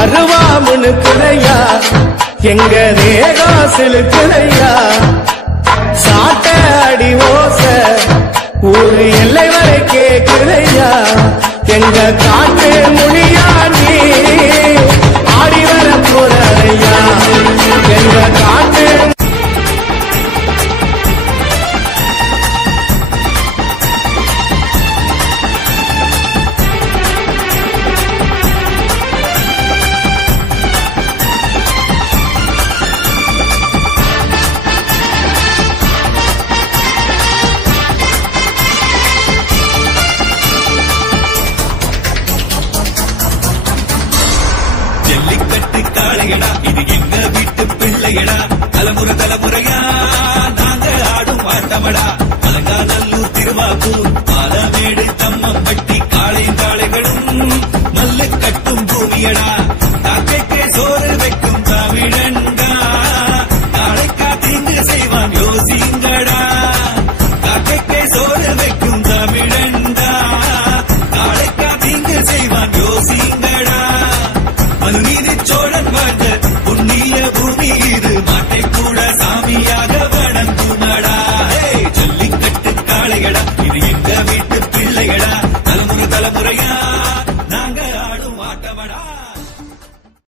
அருவாமுன்னு குறையா எங்க தேகம் செலுத்துறையா சாட்ட அடி ஓச ஊரு எல்லை வரை கேக்குறையா எங்க காட்டு மொழியா நீ ஆடி வர போறையா எங்க காட்டு ஜல்லிக்கட்டு காளையடா இது எங்க வீட்டு பிள்ளையடா தலைமுறை தலைமுறையா நாங்க ஆடும் ஆட்டமடா அலங்காநல்லூர் திருவாக்கூர் பாலமேடு தம்மம்பட்டி காளைகளும் நல்ல கட்டும் பூமியடா தாக்கைக்கே சோறு வைக்கும் தமிழன்டா நாளைக்கா தீங்கு செய்வான் யோசிங்க